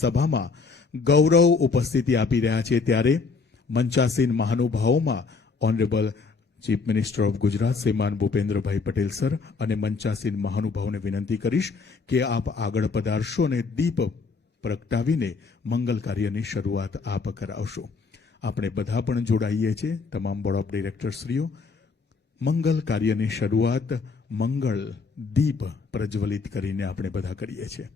સભામાં ગૌરવ ઉપસ્થિતિ આપી રહ્યા છે ત્યારે મંચાસીન મહાનુભાવોમાં honourable chief minister of Gujarat Shriman Bhupendrabhai Patel sir અને મંચાસીન મહાનુભાવોને વિનંતી કરીશ કે આપ આગળ પધારશો અને દીપ પ્રગટાવીને મંગલ કાર્યની શરૂઆત આપ કરાવશો. આપણે બધા પણ જોડાઈએ છીએ, તમામ બોર્ડ ઓફ ડિરેક્ટરશ્રીઓ મંગલ કાર્યની શરૂઆત મંગળ દીપ પ્રજ્વલિત કરીને આપણે બધા કરીએ છીએ.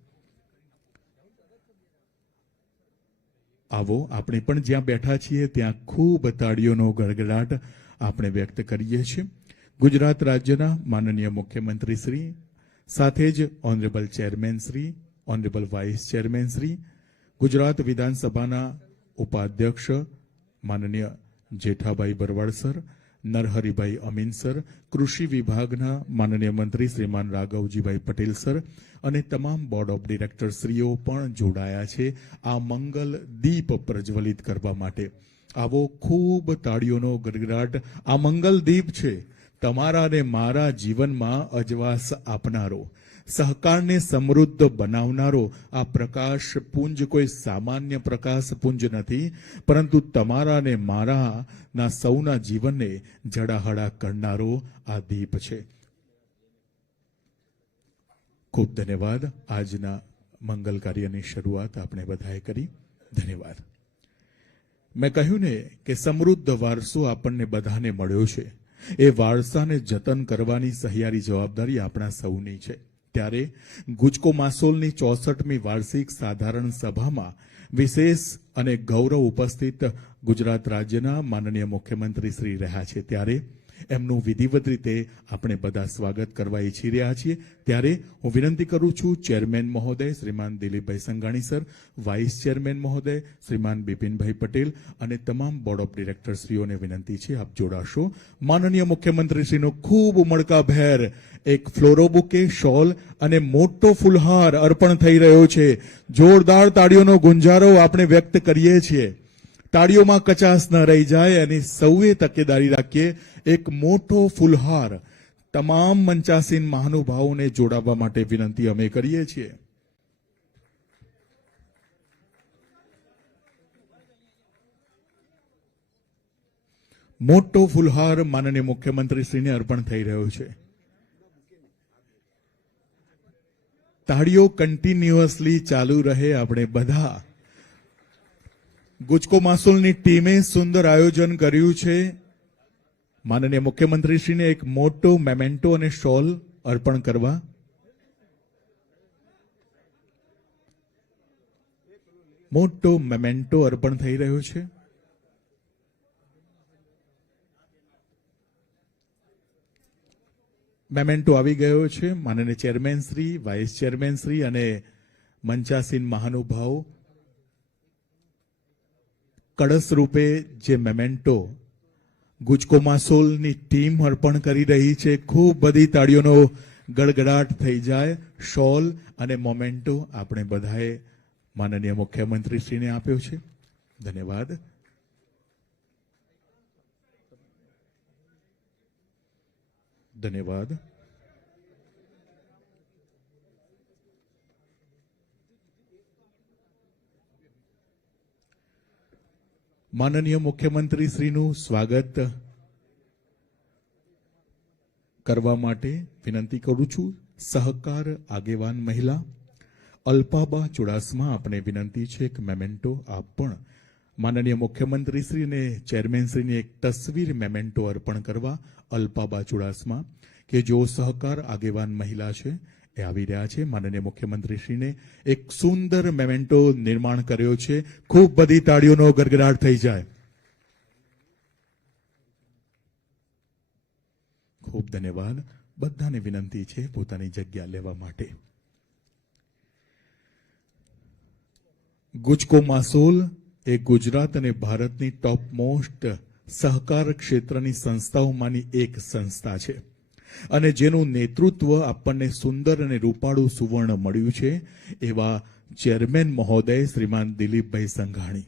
આવો આપણે પણ જ્યાં બેઠા છીએ ત્યાં ખૂબ તાળીઓનો ગડગડાટ આપણે વ્યક્ત કરીએ છીએ. ગુજરાત રાજ્યના માનનીય મુખ્યમંત્રી શ્રી, સાથે જ honourable chairman Shri honourable vice chairman Shri, Gujarat વિધાનસભાના ઉપાધ્યક્ષ માનનીય જેઠાભાઈ બરવાડ સર નરહરિભાઈ અમીન સર, કૃષિ વિભાગના માનનીય મંત્રી શ્રીમાન રાઘવજીભાઈ પટેલ સર અને તમામ બોર્ડ ઓફ ડિરેક્ટરશ્રીઓ પણ જોડાયા છે આ મંગલ દીપ પ્રજ્વલિત કરવા માટે. આવો ખૂબ તાળીઓનો ગડગડાટ આ મંગલ દીપ છે. તમારા અને મારા જીવનમાં અજવાસ આપનારો. સહકારને સમૃદ્ધ બનાવનારો આ પ્રકાશ પુંજ કોઈ સામાન્ય પ્રકાશ પુંજ નથી, પરંતુ તમારા અને મારા ના સૌના જીવનને જડાહડા કરનારો આ દીપ છે. ખૂબ ધન્યવાદ. આજના મંગલ કાર્યની શરૂઆત આપણે બધાએ કરી. ધન્યવાદ. મેં કહ્યું ને કે સમૃદ્ધ વારસો આપણને બધાને મળ્યો છે. એ વારસાને જતન કરવાની સહિયારી જવાબદારી આપણા સૌની છે. ત્યારે ગુજકો માસોલની ચોસઠમી વાર્ષિક સાધારણ સભામાં વિશેષ અને ગૌરવ ઉપસ્થિત ગુજરાત રાજ્યના માનનીય મુખ્યમંત્રી શ્રી રહ્યા છે. ત્યારે એમનું વિધિવત રીતે આપણે બધા સ્વાગત કરવા ઈચ્છી રહ્યા છીએ. ત્યારે હું વિનંતી કરું છું chairman મહોદય, Shriman Dilipbhai Sanghani sir, vice chairman મહોદય, શ્રીમાન બિપિનભાઈ પટેલ અને તમામ બોર્ડ ઓફ ડિરેક્ટરશ્રીઓને વિનંતી છે, આપ જોડાશો. માનનીય મુખ્યમંત્રીશ્રીનો ખૂબ ઉમળકાભેર એક ફ્લોરોબુકે શોલ અને મોટો ફુલહાર અર્પણ થઈ રહ્યો છે. જોરદાર તાળીઓનો ગુંજારો આપણે વ્યક્ત કરીએ છીએ. તાળીઓમાં કચાશ ન રહી જાય એની સૌએ તકેદારી રાખીએ, એક મોટો ફુલહાર તમામ મંચાસીન મહાનુભાવોને જોડાવા માટે વિનંતી અમે કરીએ છીએ. મોટો ફુલહાર માનનીય મુખ્યમંત્રીશ્રીને અર્પણ થઈ રહ્યો છે. તાળીઓ કન્ટિન્યુઅસલી ચાલુ રહે, આપણે બધા ગુજકો માસુલની ટીમે સુંદર આયોજન કર્યું છે. માનનીય મુખ્યમંત્રીશ્રીને એક મોટો મેમેન્ટો અને શોલ અર્પણ કરવા. મોટો મેમેન્ટો અર્પણ થઈ રહ્યો છે. મેમેન્ટો આવી ગયો છે. માનનીય chairman Shri, vice chairman Shri અને મંચાસીન મહાનુભાવ કળશ રૂપે જે મેમેન્ટો ગુજકો માસોલની ટીમ અર્પણ કરી રહી છે, ખૂબ બધી તાળીઓનો ગડગડાટ થઈ જાય, શોલ અને મોમેન્ટો આપણે બધાએ માનનીય મુખ્યમંત્રીશ્રીને આપ્યો છે. ધન્યવાદ. ધન્યવાદ. માનનીય મુખ્યમંત્રી શ્રીનું સ્વાગત કરવા માટે વિનંતી કરું છું. સહકાર આગેવાન મહિલા, અલ્પાબા ચુડાસમા આપણે વિનંતી છે એક મેમેન્ટો આપ પણ માનનીય મુખ્યમંત્રી શ્રીને ચેરમેન શ્રીની એક તસવીર મેમેન્ટો અર્પણ કરવા અલ્પાબા ચુડાસમા, કે જો સહકાર આગેવાન મહિલા છે. એ આવી રહ્યા છે. માનનીય મુખ્યમંત્રીશ્રીને એક સુંદર મેમેન્ટો નિર્માણ કર્યો છે. ખૂબ બધી તાળીઓનો ગરગડાટ થઈ જાય. ખૂબ ધન્યવાદ. બધાને વિનંતી છે પોતાની જગ્યા લેવા માટે. ગુજકો માસોલ એ ગુજરાત અને ભારતની ટોપ મોસ્ટ સહકાર ક્ષેત્રની સંસ્થાઓમાંની એક સંસ્થા છે. અને જેનું નેતૃત્વ આપણને સુંદર અને રૂપાળું સુવર્ણ મળ્યું છે, એવા ચેરમેન મહોદય શ્રીમાન દિલીપભાઈ સંઘાણી.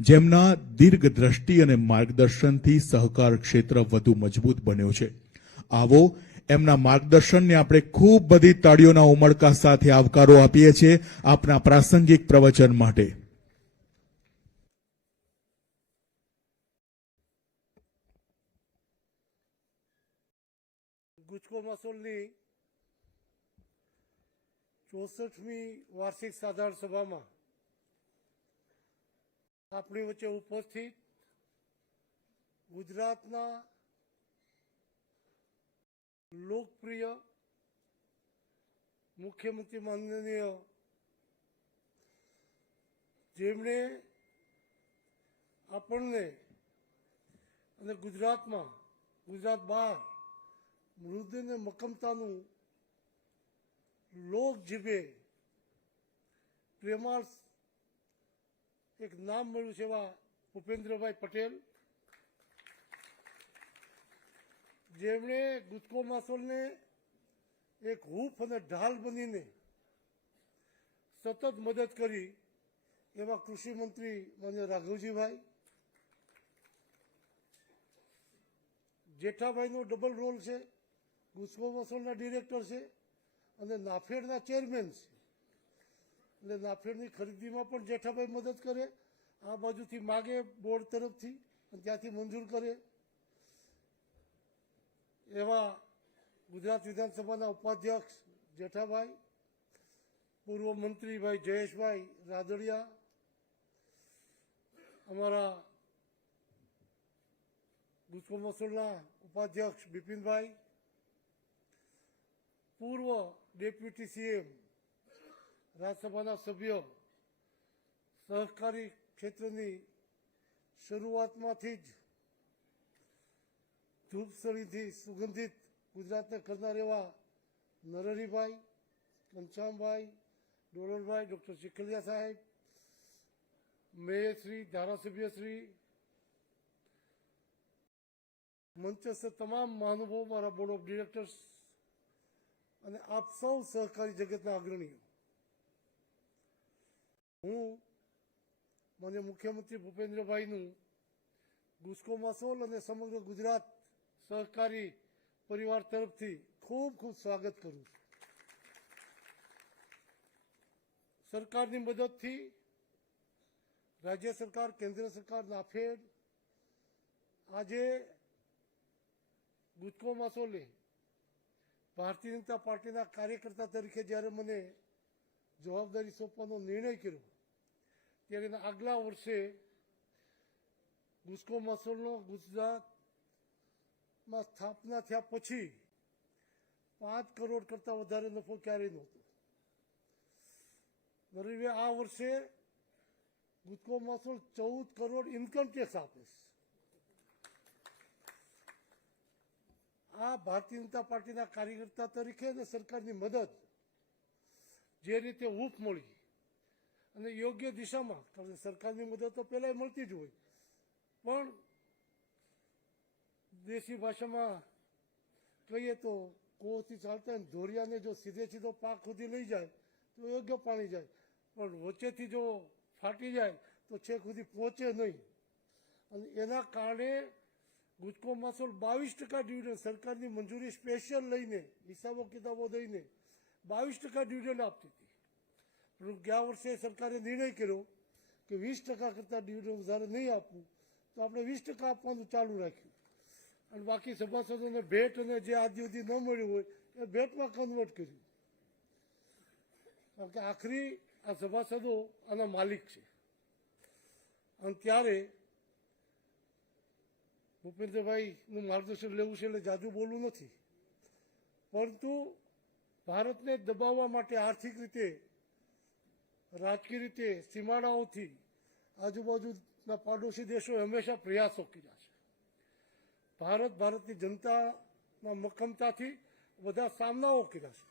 જેમના દીર્ઘ દ્રષ્ટિ અને માર્ગદર્શનથી સહકાર ક્ષેત્ર વધુ મજબૂત બન્યો છે. આવો, એમના માર્ગદર્શનને આપણે ખૂબ બધી તાળીઓના ઉમળકા સાથે આવકારો આપીએ છીએ આપના પ્રાસંગિક પ્રવચન માટે. ગુજકો મસોલની ચોસઠમી વાર્ષિક સાધારણ સભામાં આપણી વચ્ચે ઉપસ્થિત ગુજરાતના લોકપ્રિય મુખ્યમંત્રી માનનીય જેમણે આપણને અને ગુજરાતમાં ગુજરાત બહાર મૃદુને મક્કમતાનું લોક જીભે પ્રેમાર્થ એક નામ મળ્યું છે એવા ભૂપેન્દ્રભાઈ પટેલ જેમણે ગુજકો માસોલને એક હૂફ અને ઢાલ બનીને સતત મદદ કરી એવા કૃષિમંત્રી માન્ય રાઘવજીભાઈ જેઠાભાઈનો ડબલ રોલ છે ગુસ્કો મસોલના ડિરેક્ટર છે અને નાફેડના ચેરમેન છે. એટલે નાફેડની ખરીદીમાં પણ જેઠાભાઈ મદદ કરે, આ બાજુથી માગે બોર્ડ તરફથી અને ત્યાંથી મંજૂર કરે. એવા ગુજરાત વિધાનસભાના ઉપાધ્યક્ષ જેઠાભાઈ, પૂર્વ મંત્રી ભાઈ જયેશભાઈ રાદડિયા, અમારા ગુસ્કો મસોલના ઉપાધ્યક્ષ બિપિનભાઈ પૂર્વ ડેપ્યુટી સીએમ, રાજ્યસભાના સભ્ય, સહકારી ક્ષેત્રની શરૂઆતમાંથી જ ધૂપસળીથી સુગંધિત ગુજરાતને કરનાર એવા નરહરીભાઈ, ઘનશ્યામભાઈ ડોલરભાઈ ડૉક્ટર શિખલિયા સાહેબ, મેયરશ્રી, ધારાસભ્યશ્રી, મંચસ્થ તમામ મહાનુભાવો, મારા બોર્ડ ઓફ ડિરેક્ટર્સ અને આપ સૌ સહકારી જગતના અગ્રણીઓ. હું મને મુખ્યમંત્રી ભૂપેન્દ્રભાઈનું ગુસ્કો માસોલ અને સમગ્ર ગુજરાત સહકારી પરિવાર તરફથી ખૂબ ખૂબ સ્વાગત કરું છું. સરકારની મદદથી રાજ્ય સરકાર, કેન્દ્ર સરકાર નાફેડ આજે ગુજકો માસોલે ભારતીય જનતા પાર્ટીના કાર્યકર્તા તરીકે જ્યારે મને જવાબદારી સોંપવાનો નિર્ણય કર્યો, ત્યારે આગલા વર્ષે ગુસ્કો મસોલનો, ગુજરાતમાં સ્થાપના થયા પછી પાંચ કરોડ કરતાં વધારે નફો ક્યારેય નહોતો. ગરીબે આ વર્ષે ગુજકો મસોલ ચૌદ કરોડ ઇન્કમ ટેક્સ આપે છે. આ ભારતીય જનતા પાર્ટીના કાર્યકર્તા તરીકે અને સરકારની મદદ જે રીતે હૂફ મળી અને યોગ્ય દિશામાં, કારણ કે સરકારની મદદ તો પહેલાં મળતી જ હોય. પણ દેશી ભાષામાં કહીએ તો કોથી ચાલતા હોય ધોરિયાને જો સીધે સીધો પાક સુધી લઈ જાય, તો યોગ્ય પાણી જાય. પણ વચ્ચેથી જો ફાટી જાય, તો છેક સુધી પહોંચે નહીં. અને એના કારણે ગુજકો માસોલ બાવીસ ટકા ડિવિડન્ડ સરકારની મંજૂરી સ્પેશિયલ લઈને, હિસાબો કિતાબો દઈને બાવીસ ટકા ડિવિડન્ડ આપતી હતી. પણ ગયા વર્ષે સરકારે નિર્ણય કર્યો કે વીસ ટકા કરતાં ડિવિડન્ડ વધારે નહીં આપવું તો આપણે વીસ ટકા આપવાનું ચાલુ રાખ્યું. અને બાકી સભાસદોને ભેટ અને જે સુધી ન મળ્યું હોય, એ ભેટમાં કન્વર્ટ કર્યું. કારણ કે આખરી આ સભાસદો આના માલિક છે. અને ત્યારે ભૂપેન્દ્રભાઈનું માર્ગદર્શન લેવું છે એટલે જાદુ બોલવું નથી. પરંતુ ભારતને દબાવવા માટે આર્થિક રીતે, રાજકીય રીતે સીમાડાઓથી આજુબાજુના પાડોશી દેશોએ હંમેશા પ્રયાસો કર્યા છે. ભારત ભારતની જનતાના મક્કમતાથી બધા સામનાઓ કર્યા છે.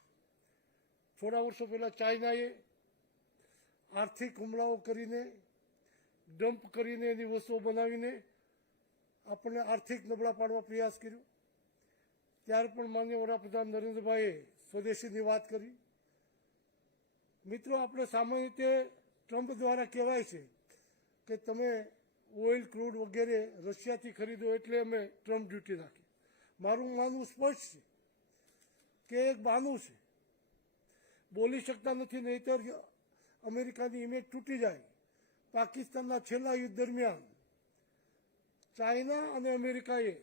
થોડા વર્ષો પહેલાં ચાઇનાએ આર્થિક હુમલાઓ કરીને, ડમ્પ કરીને એની વસ્તુઓ બનાવીને આપણને આર્થિક નબળા પાડવા પ્રયાસ કર્યો. ત્યારે પણ માન્ય વડાપ્રધાન નરેન્દ્રભાઈએ સ્વદેશીની વાત કરી. મિત્રો, આપણે સામાન્ય રીતે ટ્રમ્પ દ્વારા કહેવાય છે કે તમે ઓઇલ, ક્રૂડ વગેરે રશિયાથી ખરીદો એટલે અમે ટ્રમ્પ ડ્યુટી નાખી મારું માનવું સ્પષ્ટ છે કે એક બહાનું છે. બોલી શકતા નથી, નહીતર અમેરિકાની ઇમેજ તૂટી જાય. પાકિસ્તાનના છેલ્લા યુદ્ધ દરમિયાન ચાઇના અને અમેરિકાએ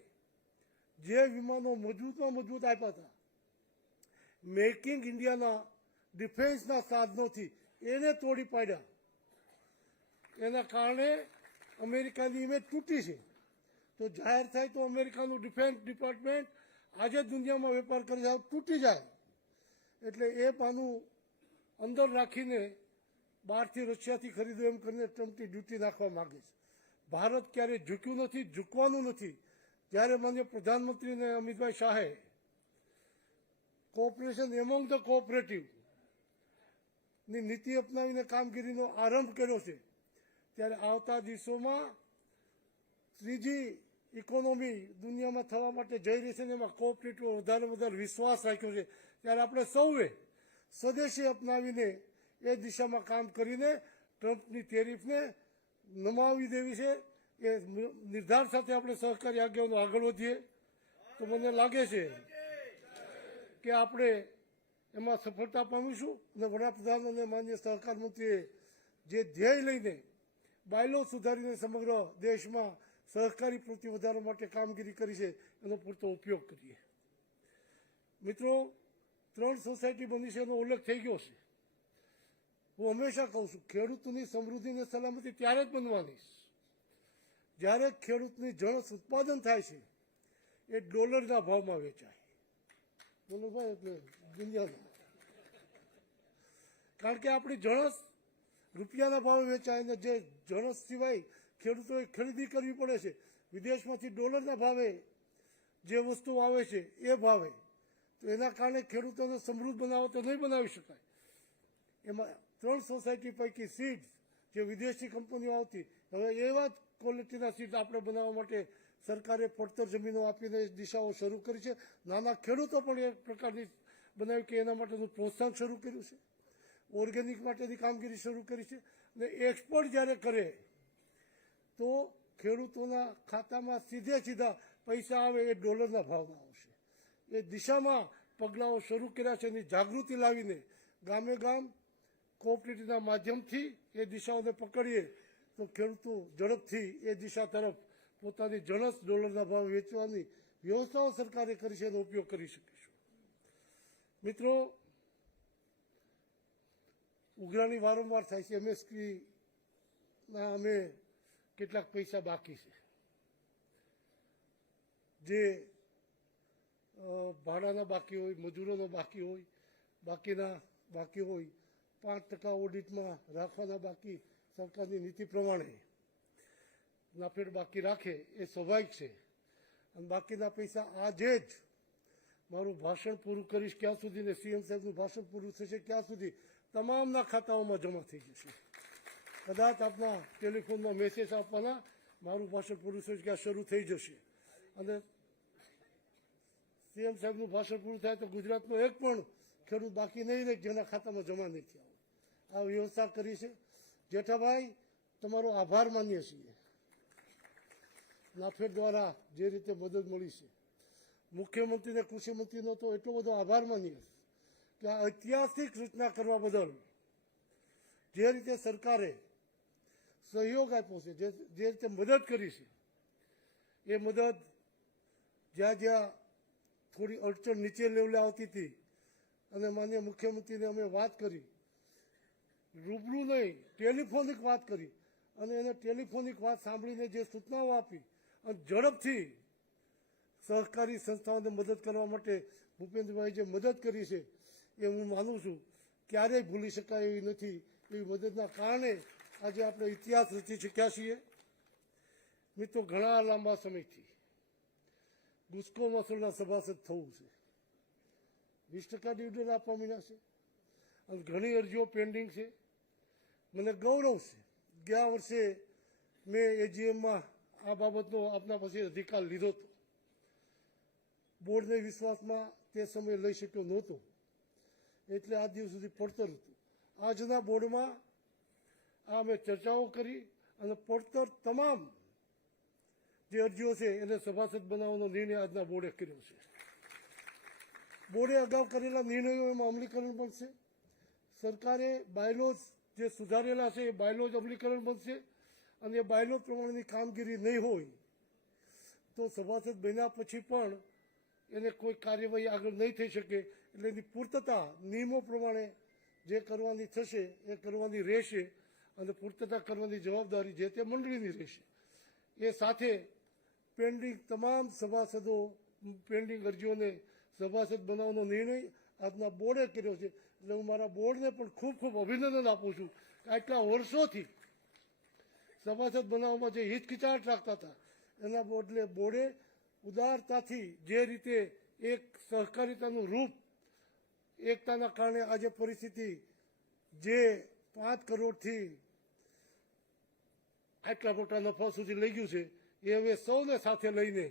જે વિમાનો મજબૂતમાં મજબૂત આપ્યા હતા મેકિંગ ઇન્ડિયાના ડિફેન્સના સાધનોથી એને તોડી પાડ્યા. એના કારણે અમેરિકાની ઇમેજ તૂટી છે. તો જાહેર થાય તો અમેરિકાનું ડિફેન્સ ડિપાર્ટમેન્ટ આજે દુનિયામાં વેપાર કરી જાય તૂટી જાય. એટલે એ પાનું અંદર રાખીને બહારથી રશિયાથી ખરીદો એમ કરીને ટ્રમ્પની ડ્યુટી નાખવા માગે છે. ભારત ક્યારેય ઝૂક્યું નથી, ઝૂકવાનું નથી જ્યારે મને પ્રધાનમંત્રીને અમિતભાઈ શાહે કોઓપરેશન એમોંગ ધ કોઓપરેટિવની નીતિ અપનાવીને કામગીરીનો આરંભ કર્યો છે. ત્યારે આવતા દિવસોમાં ત્રીજી ઇકોનોમી દુનિયામાં થવા માટે જઈ રહી છે ને એમાં કોઓપરેટિવ વધારે વધારે વિશ્વાસ રાખ્યો છે. ત્યારે આપણે સૌએ સ્વદેશી અપનાવીને એ દિશામાં કામ કરીને ટ્રમ્પની ટેરિફને નમાવી દેવી છે એ નિર્ધાર સાથે આપણે સહકારી આગેવાનો આગળ વધીએ. તો મને લાગે છે કે આપણે એમાં સફળતા પામીશું અને વડાપ્રધાન અને માન્ય સહકાર મંત્રીએ જે ધ્યેય લઈને બાયલો સુધારીને સમગ્ર દેશમાં સહકારી પ્રવૃત્તિ વધારવા માટે કામગીરી કરી છે, એનો પૂરતો ઉપયોગ કરીએ. મિત્રો, ત્રણ સોસાયટી બની છે એનો ઉલ્લેખ થઈ ગયો છે. હું હંમેશા કહું છું, ખેડૂતોની સમૃદ્ધિ અને સલામતી ત્યારે જ બનવાની જ્યારે ખેડૂતની જણસ ઉત્પાદન થાય છે, એ ડોલરના ભાવમાં વેચાય. બોલો ભાઈ એટલે દુનિયાના. કારણ કે આપણી જણસ રૂપિયાના ભાવે વેચાય અને જે જણસ સિવાય ખેડૂતોએ ખરીદી કરવી પડે છે, વિદેશમાંથી ડોલરના ભાવે જે વસ્તુ આવે છે, એ ભાવે. તો એના કારણે ખેડૂતોને સમૃદ્ધ બનાવો તો નહીં બનાવી શકાય. એમાં ત્રણ સોસાયટી પૈકી સીડ્સ જે વિદેશી કંપનીઓ આવતી, હવે એવા ક્વોલિટીના સીડ આપણે બનાવવા માટે સરકારે પડતર જમીનો આપીને દિશાઓ શરૂ કરી છે. નાના ખેડૂતો પણ એક પ્રકારની બનાવી કે એના માટેનું પ્રોત્સાહન શરૂ કર્યું છે. ઓર્ગેનિક માટેની કામગીરી શરૂ કરી છે. અને એક્સપોર્ટ જ્યારે કરે, તો ખેડૂતોના ખાતામાં સીધે સીધા પૈસા આવે એ ડોલરના ભાવમાં આવશે. એ દિશામાં પગલાઓ શરૂ કર્યા છે એની જાગૃતિ લાવીને ગામે ગામ કોઓપરેટિવના માધ્યમથી એ દિશાઓને પકડીએ, તો ખેડૂતો ઝડપથી એ દિશા તરફ પોતાની જણસ ડોલરના ભાવ વેચવાની વ્યવસ્થાઓ સરકારે કરી છે એનો ઉપયોગ કરી શકીશું. મિત્રો, ઉઘરાણી વારંવાર થાય છે. એમએસકીના અમે કેટલાક પૈસા બાકી છે. જે ભાડાના બાકી હોય, મજૂરોનો બાકી હોય, બાકીના બાકી હોય પાંચ ટકા ઓડિટમાં રાખવાના બાકી સરકારની નીતિ પ્રમાણે. નાફેડ બાકી રાખે એ સ્વાભાવિક છે. અને બાકીના પૈસા આજે જ મારું ભાષણ પૂરું કરીશ ક્યાં સુધી ને સીએમ સાહેબનું ભાષણ પૂરું થશે ક્યાં સુધી તમામના ખાતાઓમાં જમા થઈ જશે. કદાચ આપના ટેલિફોનમાં મેસેજ આપવાના મારું ભાષણ પૂરું થશે ક્યાં શરૂ થઈ જશે. અને સીએમ સાહેબનું ભાષણ પૂરું થાય તો ગુજરાતનો એક પણ ખેડૂત બાકી નહીં રહે જેના ખાતામાં જમા નહીં આવે આ વ્યવસ્થા કરી છે. જેઠાભાઈ, તમારો આભાર માનીએ છીએ. નાફેડ દ્વારા જે રીતે મદદ મળી છે. મુખ્યમંત્રીને, કૃષિમંત્રીનો કૃષિ મંત્રીનો તો એટલો બધો આભાર માનીએ કે આ ઐતિહાસિક સૂચના કરવા બદલ જે રીતે સરકારે સહયોગ આપ્યો છે જે રીતે મદદ કરી છે, એ મદદ જ્યાં જ્યાં થોડી અડચણ નીચે લેવલે આવતી હતી અને માન્ય મુખ્યમંત્રીને અમે વાત કરી રૂબરૂ નહીં, ટેલિફોનિક વાત કરી અને એને ટેલિફોનિક વાત સાંભળીને જે સૂચનાઓ આપી અને ઝડપથી સહકારી સંસ્થાઓને મદદ કરવા માટે ભૂપેન્દ્રભાઈ જે મદદ કરી છે, એ હું માનું છું, ક્યારેય ભૂલી શકાય એવી નથી. એવી મદદના કારણે આજે આપણે ઇતિહાસ રચી શક્યા છીએ. મિત્રો, ઘણા લાંબા સમયથી ગુસ્કો મસૂલના સભાસદ થવું છે. વીસ ટકા ડિવિડન્ડ આપવા છે. અને ઘણી અરજીઓ પેન્ડિંગ છે. મને ગૌરવ છે. ગયા વર્ષે મેં એજીએમમાં આ બાબતનો આપના પાસે અધિકાર લીધો હતો. બોર્ડને વિશ્વાસમાં તે સમયે લઈ શક્યો નહોતો. એટલે આ દિવસ સુધી પડતર હતું. આજના બોર્ડમાં આ અમે ચર્ચાઓ કરી અને પડતર તમામ જે અરજીઓ છે એને સભાસદ બનાવવાનો નિર્ણય આજના બોર્ડે કર્યો છે. બોર્ડે અગાઉ કરેલા નિર્ણયો એમાં અમલીકરણ બનશે સરકારે બાયલોજ જે સુધારેલા છે એ બાયલોજ અમલીકરણ બનશે અને એ બાયલોજ પ્રમાણેની કામગીરી નહીં હોય તો સભાસદ બન્યા પછી પણ એને કોઈ કાર્યવાહી આગળ નહીં થઈ શકે. એટલે એની પૂર્તતા નિયમો પ્રમાણે જે કરવાની થશે એ કરવાની રહેશે અને પૂર્તતા કરવાની જવાબદારી જે તે મંડળીની રહેશે. એ સાથે પેન્ડિંગ તમામ સભાસદો, પેન્ડિંગ અરજીઓને સભાસદ બનાવવાનો નિર્ણય આજના બોર્ડે કર્યો છે. એટલે હું મારા બોર્ડને પણ ખૂબ ખૂબ અભિનંદન આપું છું. આટલા વર્ષોથી સભાસદ બનાવવામાં જે હિચકિચાટ રાખતા હતા, એના બદલે બોર્ડે ઉદારતાથી જે રીતે એક સહકારિતાનું રૂપ એકતાના કારણે આજે પરિસ્થિતિ જે પાંચ કરોડથી આટલા મોટા નફા સુધી લઈ ગયું છે, એ હવે સૌને સાથે લઈને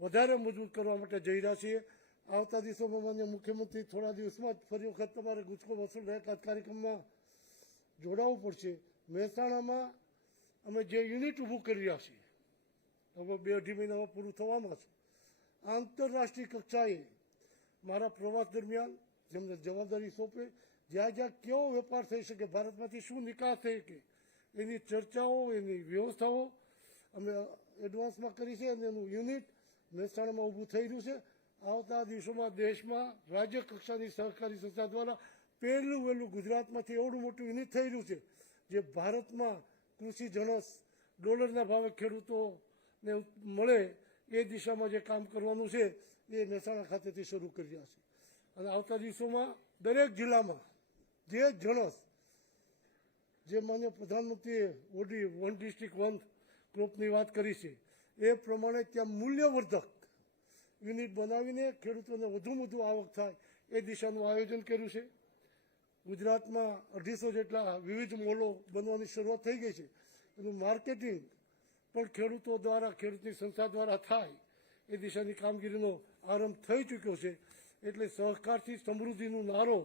વધારે મજબૂત કરવા માટે જઈ રહ્યા છીએ. આવતા દિવસોમાં માન્ય મુખ્યમંત્રી થોડા દિવસમાં જ ફરી વખત તમારે ગુજકો વસૂલ રહેકાત કાર્યક્રમમાં જોડાવવું પડશે મહેસાણામાં અમે જે યુનિટ ઊભું કરી રહ્યા છીએ હવે બે અઢી મહિનામાં પૂરું થવામાં છે આંતરરાષ્ટ્રીય કક્ષાએ મારા પ્રવાસ દરમિયાન જેમને જવાબદારી સોંપે જ્યાં જ્યાં કેવો વેપાર થઈ શકે ભારતમાંથી શું નિકાસ થઈ શકે એની ચર્ચાઓ એની વ્યવસ્થાઓ અમે એડવાન્સમાં કરી છે અને એનું યુનિટ મહેસાણામાં ઊભું થઈ રહ્યું છે આવતા દિવસોમાં દેશમાં રાજ્ય કક્ષાની સહકારી સંસ્થા દ્વારા પહેલું વહેલું ગુજરાતમાંથી એવડું મોટું યુનિટ થઈ રહ્યું છે, જે ભારતમાં કૃષિ જણસ ડોલરના ભાવે ખેડૂતોને મળે એ દિશામાં જે કામ કરવાનું છે, એ મહેસાણા ખાતેથી શરૂ કરી રહ્યા છે. અને આવતા દિવસોમાં દરેક જિલ્લામાં જે જણસ જે માન્ય પ્રધાનમંત્રીએ ઓડી વન ડિસ્ટ્રિક્ટ વન ક્રોપની વાત કરી છે, એ પ્રમાણે ત્યાં મૂલ્યવર્ધક યુનિટ બનાવીને ખેડૂતોને વધુમાં વધુ આવક થાય એ દિશાનું આયોજન કર્યું છે. ગુજરાતમાં અઢીસો જેટલા વિવિધ મોલો બનવાની શરૂઆત થઈ ગઈ છે. એનું માર્કેટિંગ પણ ખેડૂતો દ્વારા, ખેડૂતની સંસ્થા દ્વારા થાય એ દિશાની કામગીરીનો આરંભ થઈ ચૂક્યો છે. એટલે સહકારથી સમૃદ્ધિનું નારો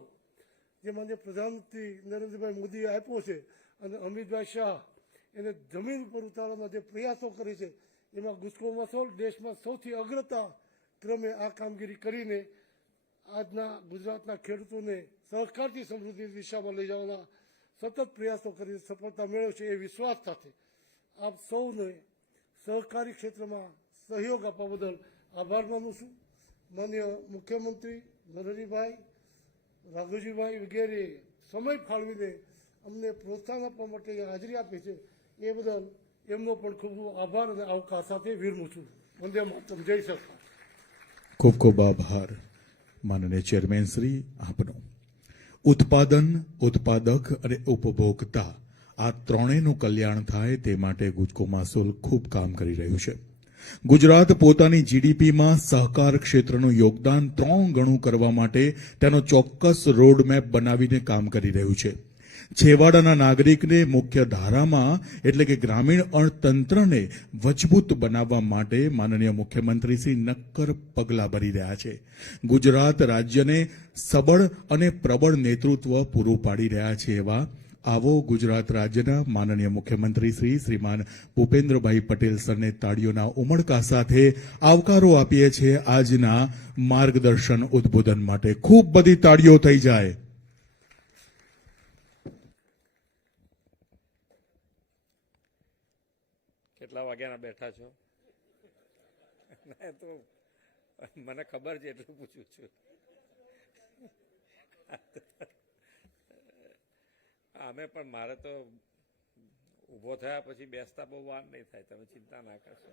જે માન્ય પ્રધાનમંત્રી નરેન્દ્રભાઈ મોદીએ આપ્યો છે અને અમિતભાઈ શાહ એને જમીન ઉપર ઉતારવાના જે પ્રયાસો કરે છે, એમાં ગુસ્કોમાં સૌ દેશમાં સૌથી અગ્રતા ક્રમે આ કામગીરી કરીને આજના ગુજરાતના ખેડૂતોને સહકારથી સમૃદ્ધિ દિશામાં લઈ જવાના સતત પ્રયાસો કરી સફળતા મેળવે છે એ વિશ્વાસ સાથે આપ સૌને સહકારી ક્ષેત્રમાં સહયોગ આપવા બદલ આભાર માનું છું. માન્ય મુખ્યમંત્રી નરહરીભાઈ રાઘુજીભાઈ વગેરે સમય ફાળવીને અમને પ્રોત્સાહન આપવા માટે હાજરી આપી છે એ બદલ એમનો પણ ખૂબ આભાર અને આવકાર સાથે વિરમું છું. વંદે માતરમ. જય સરકાર ખૂબ ખૂબ આભાર માનનીય ચેરમેન શ્રી આપનો. ઉત્પાદન, ઉત્પાદક અને ઉપભોક્તા આ ત્રણેયનું કલ્યાણ થાય તે માટે ગુજકો માસોલ ખૂબ કામ કરી રહ્યું છે. ગુજરાત પોતાની જીડીપીમાં સહકાર ક્ષેત્રનું યોગદાન ત્રણ ગણું કરવા માટે તેનો ચોક્કસ રોડમેપ બનાવીને કામ કરી રહ્યું છે. છેવાડાના નાગરિકને મુખ્ય ધારામાં એટલે કે ગ્રામીણ અર્થતંત્રને મજબૂત બનાવવા માટે માનનીય મુખ્યમંત્રી શ્રી નક્કર પગલાં ભરી રહ્યા છે. ગુજરાત રાજ્યને સબળ અને પ્રબળ નેતૃત્વ પૂરું પાડી રહ્યા છે એવા આવો ગુજરાત રાજ્યના માનનીય મુખ્યમંત્રી શ્રી શ્રીમાન ભૂપેન્દ્રભાઈ પટેલ સરને તાળીઓના ઉમળકા સાથે આવકારો આપીએ છીએ આજના માર્ગદર્શન ઉદ્બોધન માટે. ખૂબ બધી તાળીઓ થઈ જાય. કેટલા વાગ્યાના બેઠા છો? તો મને ખબર છે એટલું પૂછું છું. અમે પણ મારે તો ઊભો થયા પછી બેસતા બહુ વાર નહીં થાય, તમે ચિંતા ના કરશો.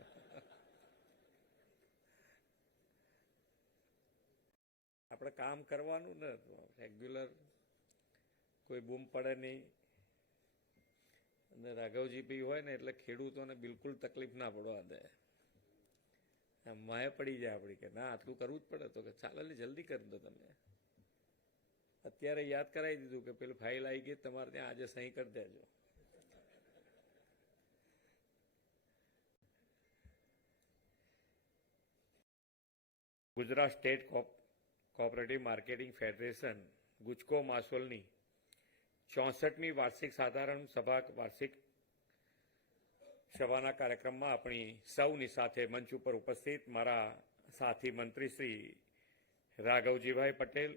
આપણે કામ કરવાનું ને રેગ્યુલર કોઈ બૂમ પડે નહીં. અને રાઘવજી બી હોય ને એટલે ખેડૂતોને બિલકુલ તકલીફ ના પડવા દે. આમ માએ પડી જાય આપણી કે ના, આટલું કરવું જ પડે તો કે ચાલો જલ્દી કરી દો તમે. અત્યારે યાદ કરાવી દીધું કે પેલું ફાઇલ આવી ગઈ, તમારે ત્યાં આજે સહી કરી દેજો. Gujarat state cooperative marketing federation, Gujco માસોલની ચોસઠમી વાર્ષિક સાધારણ સભા વાર્ષિક સભાના કાર્યક્રમમાં આપણી સૌની સાથે મંચ ઉપર ઉપસ્થિત મારા સાથી મંત્રી શ્રી રાઘવજીભાઈ પટેલ,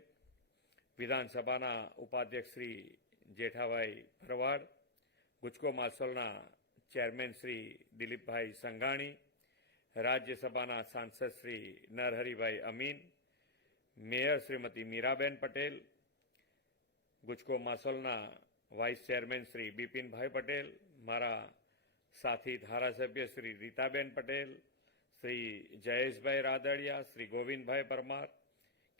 વિધાનસભાના ઉપાધ્યક્ષ શ્રી જેઠાભાઈ ભરવાડ, ગુજકો માર્સલના ચેરમેન શ્રી દિલીપભાઈ સંઘાણી, રાજ્યસભાના સાંસદ શ્રી નરહરિભાઈ અમીન, મેયર શ્રીમતી મીરાબેન પટેલ ગુજકો માસોલના વાઇસ ચેરમેન શ્રી બિપિનભાઈ પટેલ મારા સાથી ધારાસભ્ય શ્રી રીતાબેન પટેલ શ્રી જયેશભાઈ રાદડિયા શ્રી ગોવિંદભાઈ પરમાર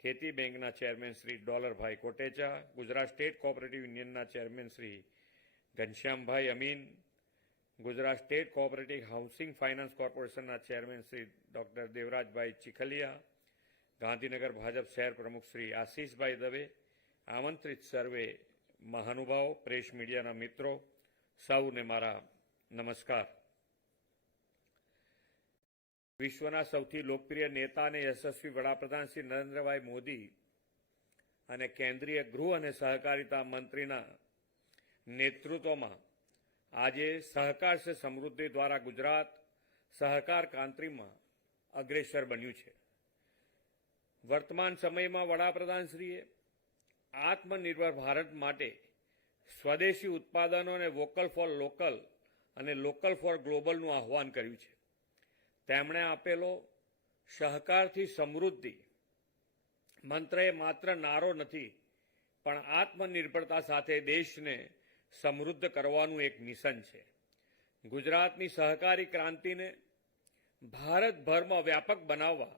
ખેતી બેંકના chairman Shri Dolarbhai Kotecha Gujarat state cooperative યુનિયનના chairman Shri Ghanshyambhai Amin Gujarat state cooperative housing finance કોર્પોરેશનના ચેરમેન શ્રી ડોક્ટર દેવરાજભાઈ ચીખલિયા ગાંધીનગર ભાજપ શહેર પ્રમુખ શ્રી આશીષભાઈ દવે આમંત્રિત સર્વે મહાનુભાવો, પ્રેસ મીડિયાના મિત્રો, સૌને મારા નમસ્કાર. વિશ્વના સૌથી લોકપ્રિય નેતા અને યશસ્વી વડાપ્રધાન શ્રી નરેન્દ્રભાઈ મોદી અને કેન્દ્રીય ગૃહ અને સહકારિતા મંત્રીના નેતૃત્વમાં આજે સહકાર સે સમૃદ્ધિ દ્વારા ગુજરાત સહકાર ક્રાંતિમાં અગ્રેસર બન્યું છે. વર્તમાન સમયમાં વડાપ્રધાનશ્રીએ આત્મનિર્ભર ભારત માટે સ્વદેશી ઉત્પાદનો અને વોકલ ફોર લોકલ અને લોકલ ફોર ગ્લોબલનું આહવાન કર્યું છે. તેમણે આપેલો સહકારથી સમૃદ્ધિ મંત્ર એ માત્ર નારો નથી, પણ આત્મનિર્ભરતા સાથે દેશને સમૃદ્ધ કરવાનું એક મિશન છે. ગુજરાતની સહકારી ક્રાંતિને ભારતભરમાં વ્યાપક બનાવવા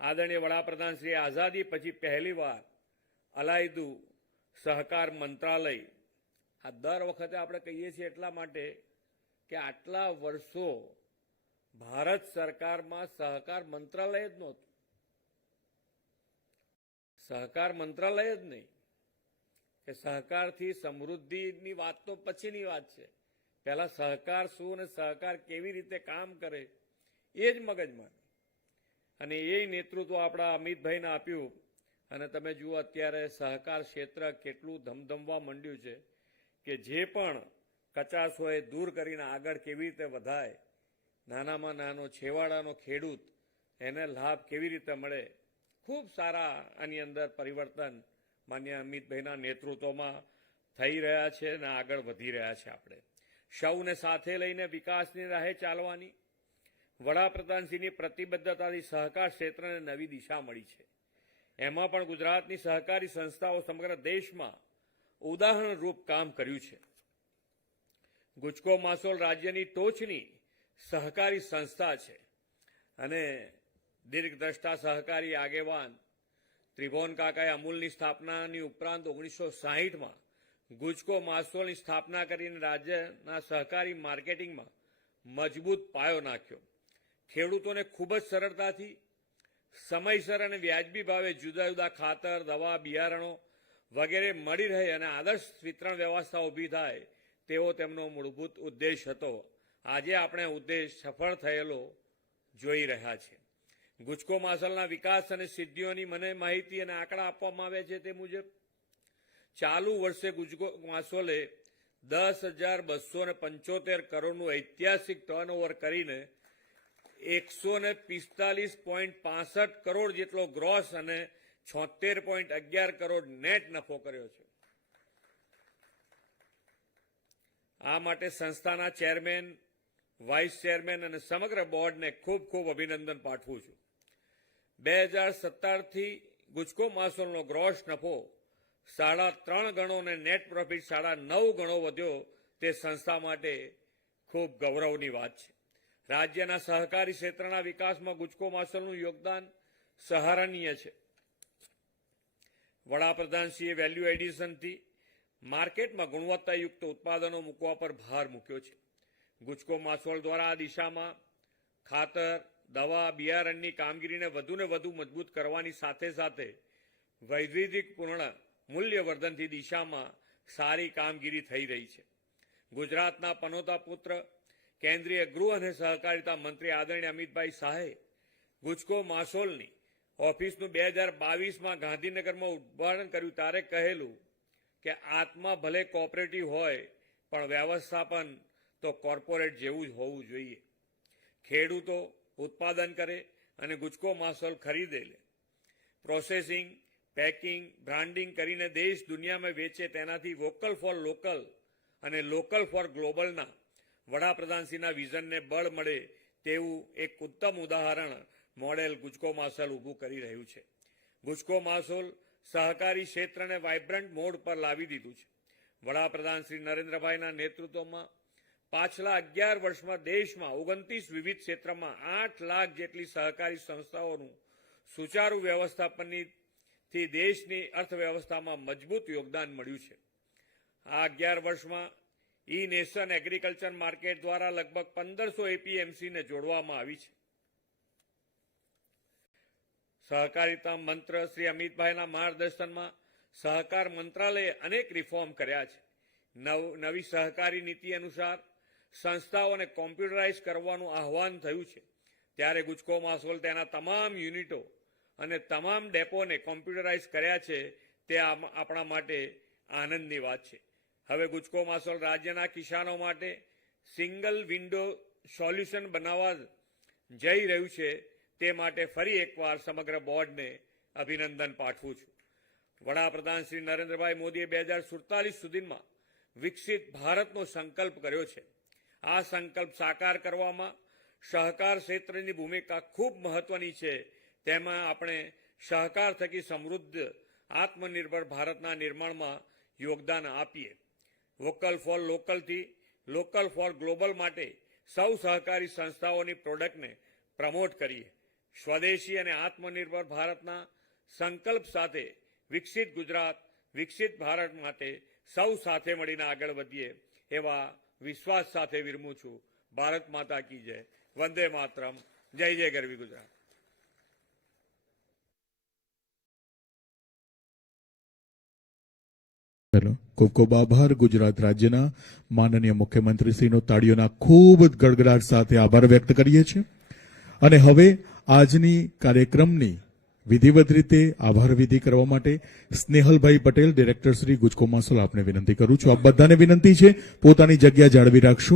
આદરણીય વડાપ્રધાન શ્રી આઝાદી પછી પહેલીવાર અલાયદું સહકાર મંત્રાલય. આ દર વખતે આપણે કહીએ છીએ એટલા માટે કે આટલા વર્ષો ભારત સરકારમાં સહકાર મંત્રાલય જ નહોતું. સહકાર મંત્રાલય જ નહીં. કે સહકારથી સમૃદ્ધિની વાત તો પછીની વાત છે. પહેલા સહકાર શું અને સહકાર કેવી રીતે કામ કરે એ જ મગજમાં. અને એ નેતૃત્વ આપણા અમિતભાઈને આપ્યું. અને તમે જુઓ અત્યારે સહકાર ક્ષેત્ર કેટલું ધમધમવા માંડ્યું છે કે જે પણ કચાશ હોય દૂર કરીને આગળ કેવી રીતે વધાય, નાનામાં નાનો છેવાડાનો ખેડૂત, એને લાભ કેવી રીતે મળે, ખૂબ સારા આની અંદર પરિવર્તન માન્ય અમિતભાઈના નેતૃત્વમાં થઈ રહ્યા છે અને આગળ વધી રહ્યા છે આપણે. સૌને સાથે લઈને વિકાસની રાહે ચાલવાની વડાપ્રધાનશ્રીની પ્રતિબદ્ધતાથી સહકાર ક્ષેત્રને નવી દિશા મળી છે. એમાં પણ ગુજરાતની સહકારી સંસ્થાઓ સમગ્ર દેશમાં ઉદાહરણરૂપ કામ કર્યું છે. ગુજકો માસોલ રાજ્યની ટોચની સહકારી સંસ્થા છે અને દીર્ઘદ્રષ્ટા સહકારી આગેવાન ત્રિભુવન કાકાએ અમૂલની સ્થાપનાની ઉપરાંત ઓગણીસો સાહીઠમાં ગુજકો માસોલની સ્થાપના કરીને રાજ્યના સહકારી માર્કેટિંગમાં મજબૂત પાયો નાખ્યો. ખેડૂતોને ખૂબ જ સરળતાથી સમયસર અને વ્યાજબી ભાવે જુદા જુદા ખાતર, દવા, બિયારણો વગેરે મળી રહે અને આદર્શ વિતરણ વ્યવસ્થા ઊભી થાય, તેવો તેમનો મૂળભૂત ઉદ્દેશ હતો. આજે આપણે ઉદ્દેશ સફળ થયેલો જોઈ રહ્યા છે ગુજકો માસલના વિકાસ અને સિદ્ધિઓની મને માહિતી અને આંકડા આપવામાં આવ્યા છે તે મુજબ, ચાલુ વર્ષે ગુજકો માસોલે દસ હજાર બસો ને પંચોતેર કરોડનું ઐતિહાસિક ટર્નઓવર કરીને એકસો ને પિસ્તાલીસ પોઈન્ટ પાસઠ કરોડ જેટલો ગ્રોસ અને છોતેર પોઈન્ટ અગિયાર કરોડ નેટ નફો કર્યો છે. આ માટે સંસ્થાના ચેરમેન, વાઇસ ચેરમેન અને સમગ્ર બોર્ડને ખૂબ ખૂબ અભિનંદન પાઠવું છું. બે હજાર સત્તરથી ગુજકો માસોલનો ગ્રોસ નફો સાડા ત્રણ ગણો અને નેટ પ્રોફિટ સાડા નવ ગણો વધ્યો તે સંસ્થા માટે ખૂબ ગૌરવની વાત છે. રાજ્યના સહકારી ક્ષેત્રના વિકાસમાં ગુજકો માસોલનું યોગદાન સહારનીય છે. વડાપ્રધાનશ્રીએ વેલ્યુ એડિશનથી માર્કેટમાં ગુણવત્તાયુક્ત ઉત્પાદનો મૂકવા પર ભાર મૂક્યો છે. ગુજકો માસોલ દ્વારા આ દિશામાં ખાતર, દવા, બિયારણની કામગીરીને વધુને વધુ મજબૂત કરવાની સાથે સાથે વૈવિધ્યપૂર્ણ મૂલ્યવર્ધનથી દિશામાં સારી કામગીરી થઈ રહી છે. ગુજરાતના પનોતા પુત્ર કેન્દ્રીય ગૃહ અને સહકારિતા મંત્રી આદરણીય અમિતભાઈ શાહે ગુજકો માસોલની ઓફિસનું બે હજાર બાવીસમાં ગાંધીનગરમાં ઉદ્ઘાટન કર્યું. ત્યારે કહેલું કે આત્મા ભલે કોઓપરેટિવ હોય, પણ વ્યવસ્થાપન તો કોર્પોરેટ જેવું જ હોવું જોઈએ. ખેડૂતો ઉત્પાદન કરે અને ગુજકો માસોલ ખરીદે લે. પ્રોસેસિંગ, પેકિંગ, બ્રાન્ડિંગ કરીને દેશ દુનિયામાં વેચે તેનાથી વોકલ ફોર લોકલ અને લોકલ ફોર ગ્લોબલના વડાપ્રધાનશ્રીના વિઝનને બળ મળે તેવું એક ઉત્તમ ઉદાહરણ મોડેલ ગુજકો માસલ ઊભું કરી રહ્યું છે. ગુજકો માસોલ સહકારી ક્ષેત્રને વાઇબ્રન્ટ મોડ પર લાવી દીધું છે. વડાપ્રધાન શ્રી નરેન્દ્રભાઈના નેતૃત્વમાં પાછલા અગિયાર વર્ષમાં દેશમાં ઓગણત્રીસ વિવિધ ક્ષેત્રમાં આઠ લાખ જેટલી સહકારી સંસ્થાઓનું સુચારુ વ્યવસ્થાપનથી દેશની અર્થવ્યવસ્થામાં મજબૂત યોગદાન મળ્યું છે. આ અગિયાર વર્ષમાં ઈ નેશન એગ્રીકલ્ચર માર્કેટ દ્વારા લગભગ પંદરસો એપીએમસીને જોડવામાં આવી છે. સહકારિતા મંત્ર શ્રી અમિતભાઈના માર્ગદર્શનમાં સહકાર મંત્રાલયે અનેક રિફોર્મ કર્યા છે. નવ, નવી સહકારી નીતિ અનુસાર સંસ્થાઓને કોમ્પ્યુટરાઇઝ કરવાનું આહવાન થયું છે. ત્યારે ગુજકો માસોલ તેના તમામ યુનિટો અને તમામ ડેપોને કોમ્પ્યુટરાઇઝ કર્યા છે તે આપણા માટે આનંદની વાત છે. હવે ગુજકો માસોલ રાજ્યના કિસાનો માટે સિંગલ વિન્ડો સોલ્યુશન બનાવવા જઈ રહ્યું છે તે માટે ફરી એકવાર સમગ્ર બોર્ડને અભિનંદન પાઠવું છું. વડાપ્રધાન શ્રી નરેન્દ્રભાઈ મોદીએ બે હજાર સુડતાલીસ સુધીમાં વિકસિત ભારતનો સંકલ્પ કર્યો છે. આ સંકલ્પ સાકાર કરવામાં સહકાર ક્ષેત્રની ભૂમિકા ખૂબ મહત્વની છે. તેમાં આપણે સહકાર થકી સમૃદ્ધ આત્મનિર્ભર ભારતના નિર્માણમાં યોગદાન આપીએ. વોકલ ફોર લોકલથી લોકલ ફોર ગ્લોબલ માટે સૌ સહકારી સંસ્થાઓની પ્રોડક્ટને પ્રમોટ કરીએ. સ્વદેશી અને આત્મનિર્ભર ભારતના સંકલ્પ સાથે વિકસિત ગુજરાત, વિકસિત ભારત માટે સૌ સાથે મળીને આગળ વધીએ એવા વિશ્વાસ સાથે વિરમું છું. ભારત માતા કી જય. વંદે માતરમ. જય જય ગરવી ગુજરાત. ચલો ખૂબ ખૂબ આભાર. ગુજરાત રાજ્યના માનનીય મુખ્યમંત્રીશ્રીનો તાળીઓના ખૂબ જ ગડગડાટ સાથે આભાર વ્યક્ત કરીએ છીએ. અને હવે આજની કાર્યક્રમની વિધિવત રીતે આભાર વિધિ કરવા માટે સ્નેહલભાઈ પટેલ, ડિરેક્ટર શ્રી ગુજકો માસોલ આપને વિનંતી કરું છું. આપ બધાને વિનંતી છે, પોતાની જગ્યા જાળવી રાખશું.